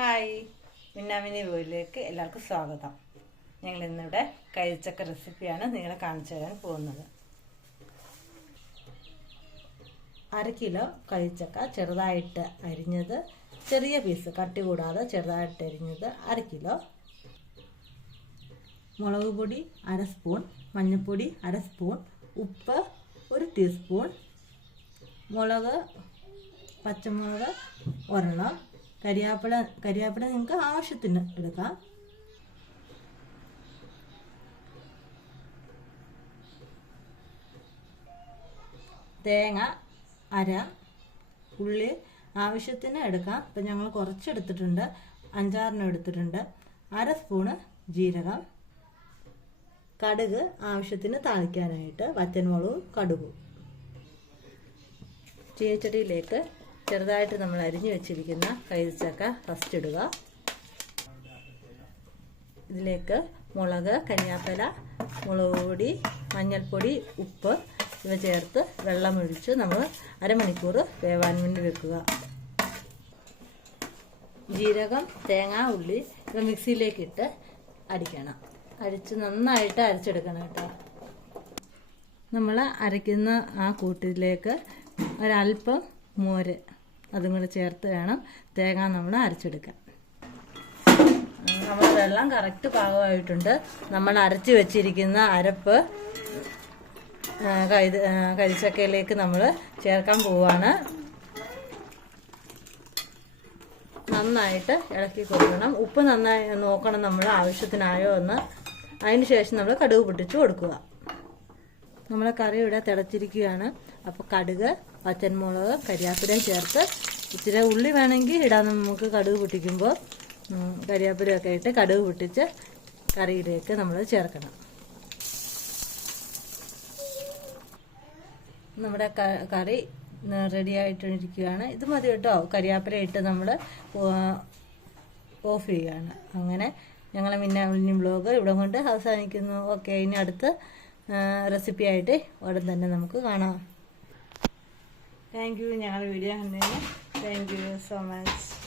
Hi. മിന്നാമിനി വീട്ടിലേക്ക് എല്ലാവർക്കും സ്വാഗതം. ഞങ്ങൾ ഇന്നിവിടെ കരിച്ചക്ക റെസിപ്പിയാണ് നിങ്ങളെ കാണിച്ചു തരാൻ പോകുന്നത്. അര കിലോ കഴിച്ചക്ക ചെറുതായിട്ട് അരിഞ്ഞത് ചെറിയ പീസ് കട്ടി കൂടാതെ ചെറുതായിട്ട് അരിഞ്ഞത് അര കിലോ. മുളക് പൊടി അര സ്പൂൺ മഞ്ഞൾപ്പൊടി അര സ്പൂൺ ഉപ്പ് ഒരു ടീസ്പൂൺ മുളക് പച്ചമുളക് ഒരെണ്ണം കരിയാപ്പില കരിയാപ്പിള നിങ്ങൾക്ക് ആവശ്യത്തിന് എടുക്കാം. തേങ്ങ അര ഉള്ളി ആവശ്യത്തിന് എടുക്കാം. ഇപ്പം ഞങ്ങൾ കുറച്ചെടുത്തിട്ടുണ്ട് അഞ്ചാറെണ്ണം എടുത്തിട്ടുണ്ട്. അര സ്പൂണ് ജീരകം. കടുക് ആവശ്യത്തിന് താളിക്കാനായിട്ട് വറ്റൻമുളകും കടുകും. ചീനച്ചട്ടിയിലേക്ക് ചെറുതായിട്ട് നമ്മൾ അരിഞ്ഞു വെച്ചിരിക്കുന്ന കൈതച്ചക്ക ഫസ്റ്റ് ഇടുക. ഇതിലേക്ക് മുളക് കഞ്ഞാപ്പല മുളക് പൊടി മഞ്ഞൾപ്പൊടി ഉപ്പ് ഇവ ചേർത്ത് വെള്ളമൊഴിച്ച് നമ്മൾ അരമണിക്കൂർ വേവാൻ വേണ്ടി വെക്കുക. ജീരകം തേങ്ങ ഉള്ളി ഇവ മിക്സിയിലേക്ക് ഇട്ട് അടിക്കണം. അടിച്ച് നന്നായിട്ട് അരച്ചെടുക്കണം കേട്ടോ. നമ്മൾ അരയ്ക്കുന്ന ആ കൂട്ടിലേക്ക് ഒരല്പം മോര് അതും കൂടെ ചേർത്ത് വേണം. തേങ്ങ നമ്മൾ അരച്ചെടുക്കാൻ. നമ്മൾ വെള്ളം കറക്റ്റ് പാകമായിട്ടുണ്ട്. നമ്മൾ അരച്ച് വെച്ചിരിക്കുന്ന അരപ്പ് കൈ കരിച്ചക്കയിലേക്ക് നമ്മൾ ചേർക്കാൻ പോവാണ്. നന്നായിട്ട് ഇളക്കി കൊടുക്കണം. ഉപ്പ് നന്നായി നോക്കണം നമ്മൾ ആവശ്യത്തിനായോ എന്ന്. അതിന് ശേഷം നമ്മൾ കടുക് പൊട്ടിച്ച് കൊടുക്കുക. നമ്മളെ കറി ഇവിടെ തിളച്ചിരിക്കുകയാണ്. അപ്പോൾ കടുക് പച്ചൻമുളക് കരിയാപ്പിലയും ചേർത്ത് ഇച്ചിരി ഉള്ളി വേണമെങ്കിൽ ഇടാൻ നമുക്ക് കടുക് പൊട്ടിക്കുമ്പോൾ കരിയാപ്പിലയൊക്കെ ഇട്ട് കടുക് പൊട്ടിച്ച് കറിയിലേക്ക് നമ്മൾ ചേർക്കണം. നമ്മുടെ കറി റെഡി ആയിട്ടിരിക്കുകയാണ്. ഇത് മതി കേട്ടോ. കരിയാപ്പില ഇട്ട് നമ്മൾ ഓഫ് ചെയ്യുകയാണ് അങ്ങനെ ഞങ്ങളെ മിന്നാമിനി ബ്ലോഗ് ഇവിടെ കൊണ്ട് അവസാനിക്കുന്നു. ഓക്കെ ഇനി അടുത്ത് റെസിപ്പി ആയിട്ട് ഉടൻ തന്നെ നമുക്ക് കാണാം. താങ്ക് യു ഞങ്ങളുടെ വീഡിയോ കണ്ടതിന് താങ്ക് യു സോ മച്ച്